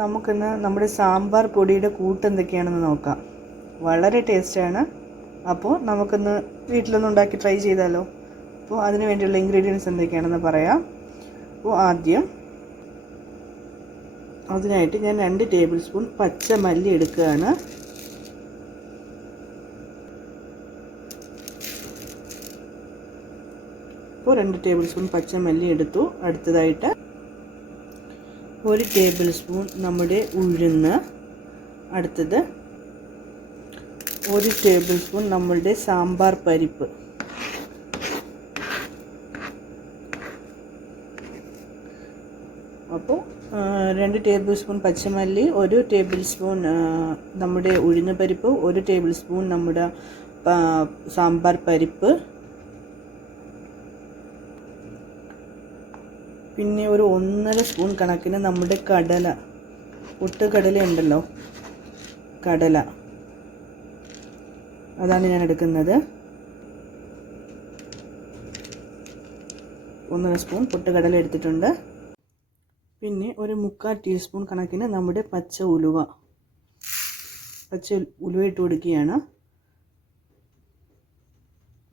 നമുക്കിന്ന് നമ്മുടെ സാമ്പാർ പൊടിയുടെ കൂട്ട് എന്തൊക്കെയാണെന്ന് നോക്കാം. വളരെ ടേസ്റ്റാണ്. അപ്പോൾ നമുക്കിന്ന് വീട്ടിലൊന്ന് ഉണ്ടാക്കി ട്രൈ ചെയ്താലോ. അപ്പോൾ അതിന് വേണ്ടിയുള്ള ഇൻഗ്രീഡിയൻസ് എന്തൊക്കെയാണെന്ന് പറയാം. അപ്പോൾ ആദ്യം അതിനായിട്ട് ഞാൻ 2 ടേബിൾ സ്പൂൺ പച്ചമല്ലി എടുക്കുകയാണ്. അപ്പോൾ 2 ടേബിൾ സ്പൂൺ പച്ചമല്ലി എടുത്തു. അടുത്തതായിട്ട് 1 ടേബിൾ സ്പൂൺ നമ്മുടെ ഉഴുന്ന്. അടുത്തത് 1 ടേബിൾ സ്പൂൺ നമ്മളുടെ സാമ്പാർ പരിപ്പ്. അപ്പോൾ 2 ടേബിൾ സ്പൂൺ പച്ചമല്ലി, 1 ടേബിൾ സ്പൂൺ നമ്മുടെ ഉഴുന്ന് പരിപ്പ്, 1 ടേബിൾ സ്പൂൺ നമ്മുടെ സാമ്പാർ പരിപ്പ്, പിന്നെ ഒരു 1.5 സ്പൂൺ കണക്കിന് നമ്മുടെ കടല, പൊട്ടുകടല ഉണ്ടല്ലോ, കടല, അതാണ് ഞാൻ എടുക്കുന്നത്. 1.5 സ്പൂൺ പൊട്ടുകടല എടുത്തിട്ടുണ്ട്. പിന്നെ ഒരു 3/4 ടീസ്പൂൺ കണക്കിന് നമ്മുടെ പച്ച ഉലുവ ഇട്ട് കൊടുക്കുകയാണ്.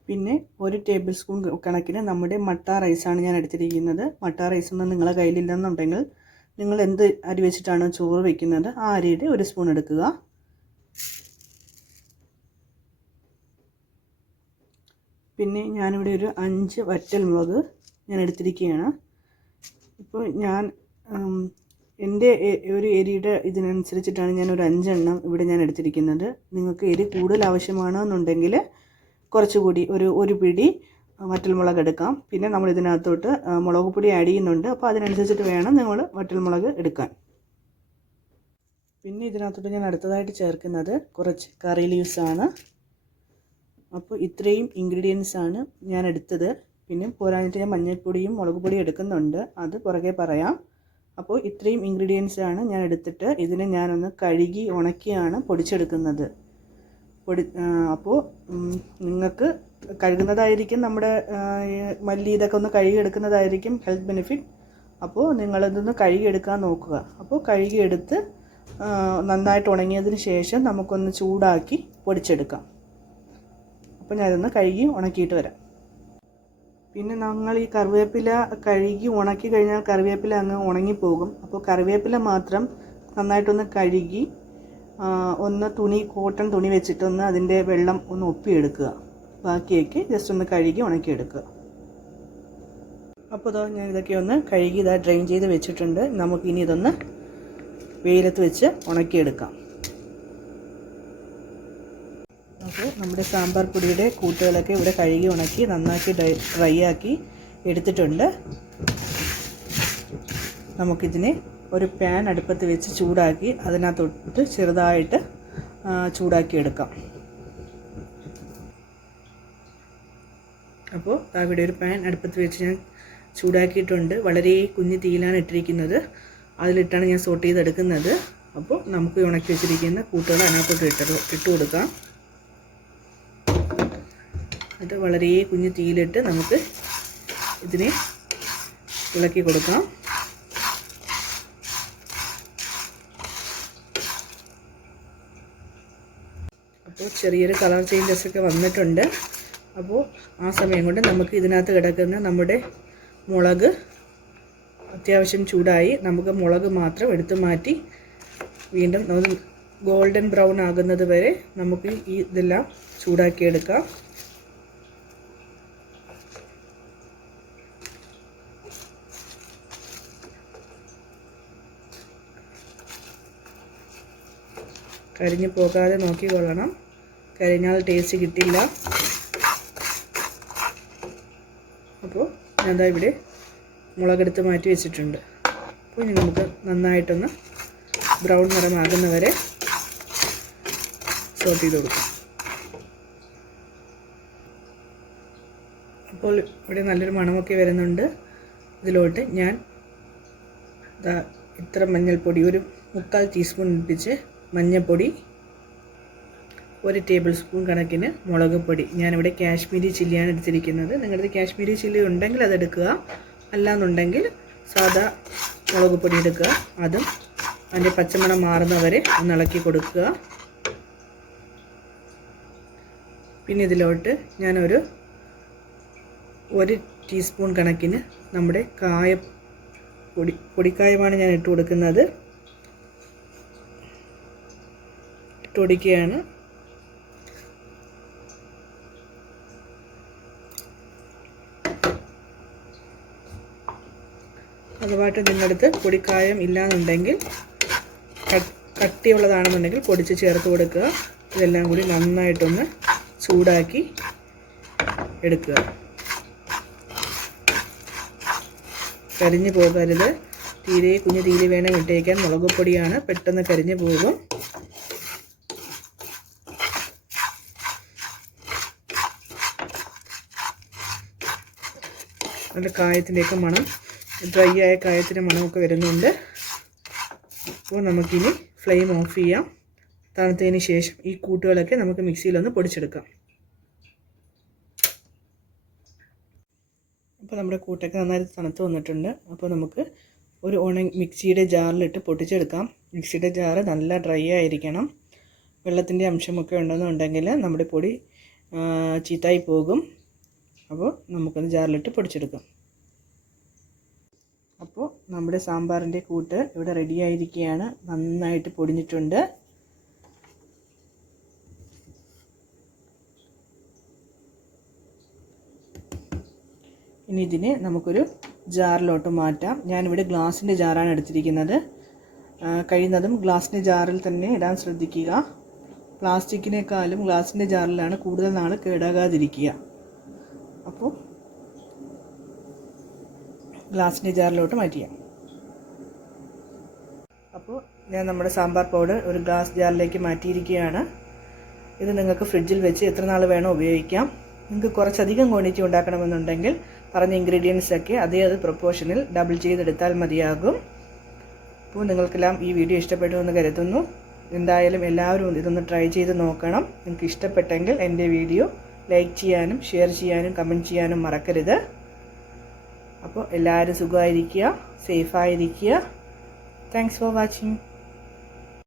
പിന്നെ 1 ടേബിൾ സ്പൂൺ കണക്കിന് നമ്മുടെ മട്ട റൈസാണ് ഞാൻ എടുത്തിരിക്കുന്നത്. മട്ട റൈസൊന്നും നിങ്ങളുടെ കയ്യിലില്ലെന്നുണ്ടെങ്കിൽ നിങ്ങൾ എന്ത് അരി വെച്ചിട്ടാണോ ചോറ് വയ്ക്കുന്നത് ആ അരിയുടെ 1 സ്പൂൺ എടുക്കുക. പിന്നെ ഞാനിവിടെ ഒരു 5 വറ്റൽമുളക് ഞാൻ എടുത്തിരിക്കുകയാണ്. ഇപ്പോൾ ഞാൻ എൻ്റെ ഒരു എരിയുടെ ഇതിനനുസരിച്ചിട്ടാണ് ഞാൻ ഒരു 5 എണ്ണം ഇവിടെ ഞാൻ എടുത്തിരിക്കുന്നത്. നിങ്ങൾക്ക് എരി കൂടുതൽ ആവശ്യമാണെന്നുണ്ടെങ്കിൽ കുറച്ചുകൂടി ഒരു പിടി വറ്റൽമുളക് എടുക്കാം. പിന്നെ നമ്മൾ ഇതിനകത്തോട്ട് മുളക് പൊടി ആഡ് ചെയ്യുന്നുണ്ട്. അപ്പോൾ അതിനനുസരിച്ചിട്ട് വേണം നിങ്ങൾ വറ്റൽമുളക് എടുക്കാൻ. പിന്നെ ഇതിനകത്തോട്ട് ഞാൻ അടുത്തതായിട്ട് ചേർക്കുന്നത് കുറച്ച് കറി ലീവ്സാണ്. അപ്പോൾ ഇത്രയും ഇൻഗ്രീഡിയൻസ് ആണ് ഞാൻ എടുത്തത്. പിന്നെ പോരാഞ്ഞിട്ട് ഞാൻ മഞ്ഞൾപ്പൊടിയും മുളക് പൊടിയും എടുക്കുന്നുണ്ട്, അത് പുറകെ പറയാം. അപ്പോൾ ഇത്രയും ഇൻഗ്രീഡിയൻസ് ആണ് ഞാൻ എടുത്തിട്ട് ഇതിനെ ഞാനൊന്ന് കഴുകി ഉണക്കിയാണ് പൊടിച്ചെടുക്കുന്നത്. അപ്പോൾ നിങ്ങൾക്ക് കഴുകുന്നതായിരിക്കും, നമ്മുടെ മല്ലി ഇതൊക്കെ ഒന്ന് കഴുകിയെടുക്കുന്നതായിരിക്കും ഹെൽത്ത് ബെനിഫിറ്റ്. അപ്പോൾ നിങ്ങളിതൊന്ന് കഴുകിയെടുക്കാൻ നോക്കുക. അപ്പോൾ കഴുകിയെടുത്ത് നന്നായിട്ട് ഉണങ്ങിയതിന് ശേഷം നമുക്കൊന്ന് ചൂടാക്കി പൊടിച്ചെടുക്കാം. അപ്പോൾ ഞാനിതൊന്ന് കഴുകി ഉണക്കിയിട്ട് വരാം. പിന്നെ ഞങ്ങൾ ഈ കറിവേപ്പില കഴുകി ഉണക്കി കഴിഞ്ഞാൽ കറിവേപ്പില അങ്ങ് ഉണങ്ങിപ്പോകും. അപ്പോൾ കറിവേപ്പില മാത്രം നന്നായിട്ടൊന്ന് കഴുകി ഒന്ന് കോട്ടൺ തുണി വെച്ചിട്ടൊന്ന് അതിൻ്റെ വെള്ളം ഒന്ന് ഒപ്പിയെടുക്കുക. ബാക്കിയൊക്കെ ജസ്റ്റ് ഒന്ന് കഴുകി ഉണക്കിയെടുക്കുക. അപ്പോൾ ഞാൻ ഇതൊക്കെ ഒന്ന് കഴുകി ഡ്രെയിൻ ചെയ്ത് വെച്ചിട്ടുണ്ട്. നമുക്കിനി ഇതൊന്ന് വെയിലത്ത് വെച്ച് ഉണക്കിയെടുക്കാം. അപ്പോൾ നമ്മുടെ സാമ്പാർ പൊടിയുടെ കൂട്ടുകളൊക്കെ ഇവിടെ കഴുകി ഉണക്കി നന്നാക്കി ഡ്രൈ ആക്കി എടുത്തിട്ടുണ്ട്. നമുക്കിതിനെ ഒരു പാൻ അടുപ്പത്ത് വെച്ച് ചൂടാക്കി അതിനകത്തോട്ട് ചെറുതായിട്ട് ചൂടാക്കി എടുക്കാം. അപ്പോൾ ഇവിടെ ഒരു പാൻ അടുപ്പത്ത് വെച്ച് ഞാൻ ചൂടാക്കിയിട്ടുണ്ട്. വളരെ കുഞ്ഞു തീയിലാണ് ഇട്ടിരിക്കുന്നത്. അതിലിട്ടാണ് ഞാൻ സോട്ട് ചെയ്തെടുക്കുന്നത്. അപ്പോൾ നമുക്ക് ഉണക്കി വെച്ചിരിക്കുന്ന കൂട്ടുകൾ അതിനകത്തോട്ട് ഇട്ട് കൊടുക്കാം. അത് വളരെ കുഞ്ഞു തീയിലിട്ട് നമുക്ക് ഇതിനെ ഇളക്കി കൊടുക്കാം. അപ്പോൾ ചെറിയൊരു കളർ ചേഞ്ചസ് ഒക്കെ വന്നിട്ടുണ്ട്. അപ്പോൾ ആ സമയം കൊണ്ട് നമുക്ക് ഇതിനകത്ത് കിടക്കുന്ന നമ്മുടെ മുളക് അത്യാവശ്യം ചൂടായി. നമുക്ക് മുളക് മാത്രം എടുത്തു മാറ്റി വീണ്ടും നമുക്ക് ഗോൾഡൻ ബ്രൗൺ ആകുന്നത് വരെ നമുക്ക് ഇതെല്ലാം ചൂടാക്കിയെടുക്കാം. കരിഞ്ഞു പോകാതെ നോക്കിക്കൊള്ളണം, കരിഞ്ഞാൽ ടേസ്റ്റ് കിട്ടില്ല. അപ്പോൾ ഞാൻ ഇവിടെ മുളകെടുത്ത് മാറ്റി വെച്ചിട്ടുണ്ട്. അപ്പോൾ ഇനി നമുക്ക് നന്നായിട്ടൊന്ന് ബ്രൗൺ നിറമാകുന്നവരെ സോട്ട് ചെയ്ത് കൊടുക്കാം. അപ്പോൾ ഇവിടെ നല്ലൊരു മണമൊക്കെ വരുന്നുണ്ട്. ഇതിലോട്ട് ഞാൻ ഇത്ര മഞ്ഞൾപ്പൊടി, ഒരു 3/4 ടീസ്പൂൺ ഇടിപ്പിച്ച് മഞ്ഞൾപ്പൊടി, 1 ടേബിൾ സ്പൂൺ കണക്കിന് മുളക് പൊടി. ഞാനിവിടെ കാശ്മീരി ചില്ലിയാണ് എടുത്തിരിക്കുന്നത്. നിങ്ങളുടെ കാശ്മീരി ചില്ലി ഉണ്ടെങ്കിൽ അതെടുക്കുക, അല്ലാന്നുണ്ടെങ്കിൽ സാധാ മുളക് പൊടി എടുക്കുക. അതും അതിൻ്റെ പച്ചമണം മാറുന്നവരെ ഒന്ന് ഇളക്കി കൊടുക്കുക. പിന്നെ ഇതിലോട്ട് ഞാനൊരു 1 ടീസ്പൂൺ കണക്കിന് നമ്മുടെ പൊടിക്കായമാണ് ഞാൻ ഇട്ട് കൊടുക്കുന്നത്. ഇട്ട് കൊടുക്കുകയാണ്. അതുമായിട്ട് നിങ്ങളടുത്ത് പൊടിക്കായം ഇല്ലാന്നുണ്ടെങ്കിൽ കട്ടിയുള്ളതാണെന്നുണ്ടെങ്കിൽ പൊടിച്ച് ചേർത്ത് കൊടുക്കുക. ഇതെല്ലാം കൂടി നന്നായിട്ടൊന്ന് ചൂടാക്കി എടുക്കുക. കരിഞ്ഞു പോകരുത്. കുഞ്ഞു തീരെ വേണം ഇട്ടേക്കാൻ. മുളക് പൊടിയാണ്, പെട്ടെന്ന് കരിഞ്ഞു പോകും. നല്ല കായത്തിൻ്റെയൊക്കെ മണം, ഡ്രൈ ആയ കായത്തിൻ്റെ മണമൊക്കെ വരുന്നുണ്ട്. അപ്പോൾ നമുക്കിനി ഫ്ലെയിം ഓഫ് ചെയ്യാം. തണുത്തതിന് ശേഷം ഈ കൂട്ടുകളൊക്കെ നമുക്ക് മിക്സിയിലൊന്ന് പൊടിച്ചെടുക്കാം. അപ്പോൾ നമ്മുടെ കൂട്ടൊക്കെ നന്നായിട്ട് തണുത്ത് വന്നിട്ടുണ്ട്. അപ്പോൾ നമുക്ക് ഒരു മിക്സിയുടെ ജാറിലിട്ട് പൊട്ടിച്ചെടുക്കാം. മിക്സിയുടെ ജാറ് നല്ല ഡ്രൈ ആയിരിക്കണം. വെള്ളത്തിൻ്റെ അംശമൊക്കെ ഉണ്ടെന്നുണ്ടെങ്കിൽ നമ്മുടെ പൊടി ചീത്തായി പോകും. അപ്പോൾ നമുക്കത് ജാറിലിട്ട് പൊടിച്ചെടുക്കാം. അപ്പോൾ നമ്മുടെ സാമ്പാറിൻ്റെ കൂട്ട് ഇവിടെ റെഡി ആയിരിക്കുകയാണ്. നന്നായിട്ട് പൊടിഞ്ഞിട്ടുണ്ട്. ഇനി ഇതിനെ നമുക്കൊരു ജാറിലോട്ട് മാറ്റാം. ഞാനിവിടെ ഗ്ലാസിൻ്റെ ജാറാണ് എടുത്തിരിക്കുന്നത്. കഴിയുന്നതും ഗ്ലാസിൻ്റെ ജാറിൽ തന്നെ ഇടാൻ ശ്രദ്ധിക്കുക. പ്ലാസ്റ്റിക്കിനേക്കാളും ഗ്ലാസിൻ്റെ ജാറിലാണ് കൂടുതൽ നാൾ കേടാകാതിരിക്കുക. അപ്പോൾ ഗ്ലാസിൻ്റെ ജാറിലോട്ട് മാറ്റിയാം. അപ്പോൾ ഞാൻ നമ്മുടെ സാമ്പാർ പൗഡർ ഒരു ഗ്ലാസ് ജാറിലേക്ക് മാറ്റിയിരിക്കുകയാണ്. ഇത് നിങ്ങൾക്ക് ഫ്രിഡ്ജിൽ വെച്ച് എത്ര നാൾ വേണോ ഉപയോഗിക്കാം. നിങ്ങൾക്ക് കുറച്ചധികം ക്വാണ്ടിറ്റി ഉണ്ടാക്കണമെന്നുണ്ടെങ്കിൽ പറഞ്ഞ ഇൻഗ്രീഡിയൻസൊക്കെ അതേ പ്രൊപ്പോർഷനിൽ ഡബിൾ ചെയ്തെടുത്താൽ മതിയാകും. അപ്പോൾ നിങ്ങൾക്കെല്ലാം ഈ വീഡിയോ ഇഷ്ടപ്പെട്ടു എന്ന് കരുതുന്നു. എന്തായാലും എല്ലാവരും ഇതൊന്ന് ട്രൈ ചെയ്ത് നോക്കണം. നിങ്ങൾക്ക് ഇഷ്ടപ്പെട്ടെങ്കിൽ എൻ്റെ വീഡിയോ ലൈക്ക് ചെയ്യാനും ഷെയർ ചെയ്യാനും കമൻറ്റ് ചെയ്യാനും മറക്കരുത്. അപ്പോൾ എല്ലാവരും സുഖമായിരിക്കുക, സേഫായിരിക്കുക. Thanks for watching.